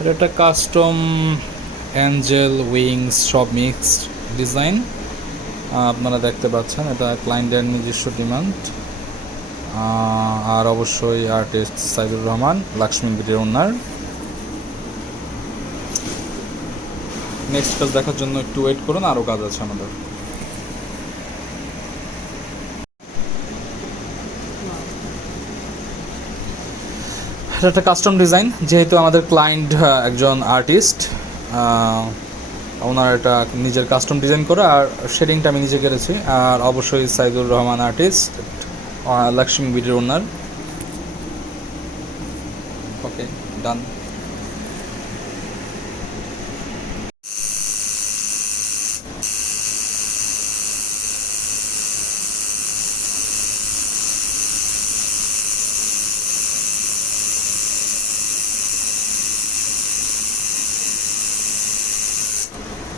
এটা একটা custom Angel wings সব মিক্সড ডিজাইন আপনারা দেখতে পাচ্ছেন। এটা ক্লায়েন্টের নিজস্ব ডিমান্ড, আর অবশ্যই আর্টিস্ট সাইদুর রহমান, লক্ষ্মী বিটের ওনার। নেক্সট কাজ দেখার জন্য একটু ওয়েট করুন, আরও কাজ আছে আমাদের। এটা একটা কাস্টম ডিজাইন, যেহেতু আমাদের ক্লায়েন্ট একজন আর্টিস্ট, ওনার এটা নিজের কাস্টম ডিজাইন করে, আর শেডিংটা আমি নিজে করেছি। আর অবশ্যই সাইদুর রহমান আর্টিস্ট, লক্ষ্মী বিটের ওনার। ওকে, ডান।